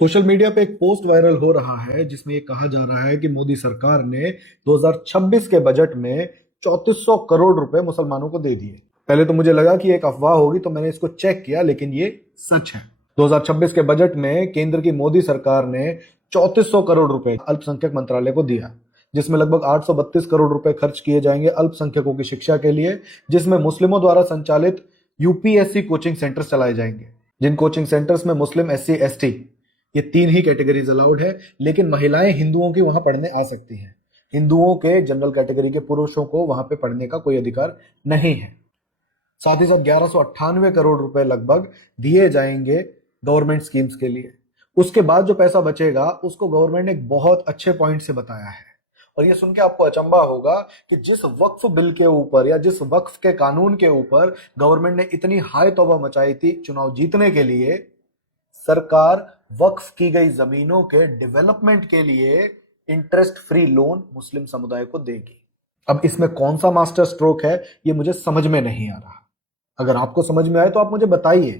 Social media पे एक post viral हो रहा है जिसमें ये कहा जा रहा है कि मोदी सरकार ने 2026 के बजट में 3400 करोड़ रुपए मुसलमानों को दे दिए। पहले तो मुझे लगा कि एक अफवाह होगी, तो मैंने इसको चेक किया, लेकिन ये सच है। 2026 के बजट में केंद्र की मोदी सरकार ने 3400 करोड़ रुपए अल्पसंख्यक मंत्रालय को दिया, जिसमें लगभग 832 करोड़ रुपए खर्च किए जाएंगे अल्पसंख्यकों की शिक्षा के लिए, जिसमें मुस्लिमों द्वारा संचालित यूपीएससी कोचिंग सेंटर्स चलाए जाएंगे। जिन कोचिंग सेंटर्स में मुस्लिम, एससी, एसटी, ये तीन ही कैटेगरीज अलाउड है, लेकिन महिलाएं हिंदुओं की वहां पढ़ने आ सकती हैं। हिंदुओं के जनरल कैटेगरी के पुरुषों को वहां पे पढ़ने का कोई अधिकार नहीं है। साथ ही साथ 1198 करोड़ रुपए लगभग दिए जाएंगे गवर्नमेंट स्कीम्स के लिए। उसके बाद जो पैसा बचेगा उसको गवर्नमेंट ने एक बहुत अच्छे पॉइंट से बताया है, और ये सुन के आपको अचंभा होगा कि जिस वक्फ बिल के ऊपर या जिस वक्फ के कानून के ऊपर गवर्नमेंट ने इतनी हाई तौबा मचाई थी चुनाव जीतने के लिए, सरकार वक्फ की गई जमीनों के डेवलपमेंट के लिए इंटरेस्ट फ्री लोन मुस्लिम समुदाय को देगी। अब इसमें कौन सा मास्टर स्ट्रोक है ये मुझे समझ में नहीं आ रहा। अगर आपको समझ में आए तो आप मुझे बताइए,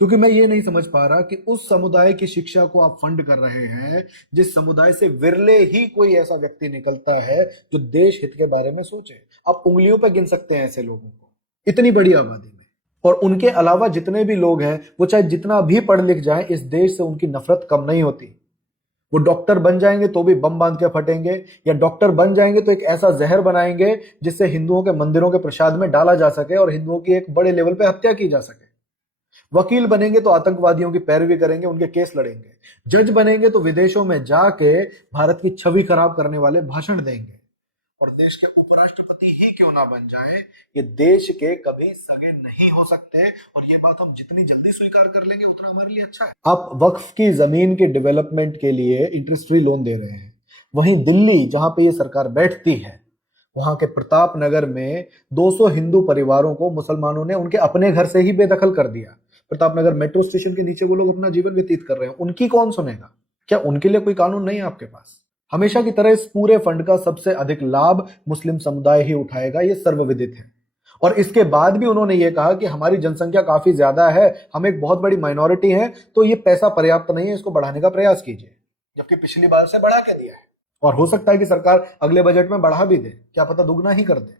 क्योंकि मैं ये नहीं समझ पा रहा कि उस समुदाय की शिक्षा को आप फंड कर रहे हैं जिस समुदाय से विरले ही कोई ऐसा व्यक्ति निकलता है जो देश हित के बारे में सोचे। आप उंगलियों पर गिन सकते हैं ऐसे लोगों को इतनी बड़ी आबादी में। और उनके अलावा जितने भी लोग हैं वो चाहे जितना भी पढ़ लिख जाएं, इस देश से उनकी नफरत कम नहीं होती। वो डॉक्टर बन जाएंगे तो भी बम बांध के फटेंगे, या डॉक्टर बन जाएंगे तो एक ऐसा जहर बनाएंगे जिससे हिंदुओं के मंदिरों के प्रसाद में डाला जा सके और हिंदुओं की एक बड़े लेवल पे हत्या की जा सके। वकील बनेंगे तो आतंकवादियों की पैरवी करेंगे, उनके केस लड़ेंगे। जज बनेंगे तो विदेशों में जाके भारत की छवि खराब करने वाले भाषण देंगे। और देश के उपराष्ट्रपति ही क्यों ना बन जाए, ये देश के कभी सगे नहीं हो सकते। और ये बात हम जितनी जल्दी स्वीकार कर लेंगे उतना हमारे लिए अच्छा है। आप वक्फ की जमीन के डेवलपमेंट के लिए इंटरेस्ट फ्री लोन दे रहे हैं, वहीं दिल्ली जहां पे ये सरकार बैठती है, वहां के प्रताप नगर में 200 हिंदू परिवारों को मुसलमानों ने उनके अपने घर से ही बेदखल कर दिया। प्रताप नगर मेट्रो स्टेशन के नीचे वो लोग अपना जीवन व्यतीत कर रहे हैं, उनकी कौन सुनेगा? क्या उनके लिए कोई कानून नहीं है आपके पास? हमेशा की तरह इस पूरे फंड का सबसे अधिक लाभ मुस्लिम समुदाय ही उठाएगा, ये सर्वविदित है। और इसके बाद भी उन्होंने ये कहा कि हमारी जनसंख्या काफी ज्यादा है, हम एक बहुत बड़ी माइनॉरिटी है, तो ये पैसा पर्याप्त नहीं है, इसको बढ़ाने का प्रयास कीजिए। जबकि पिछली बार से बढ़ा के दिया है, और हो सकता है कि सरकार अगले बजट में बढ़ा भी दे, क्या पता दुगना ही कर दे।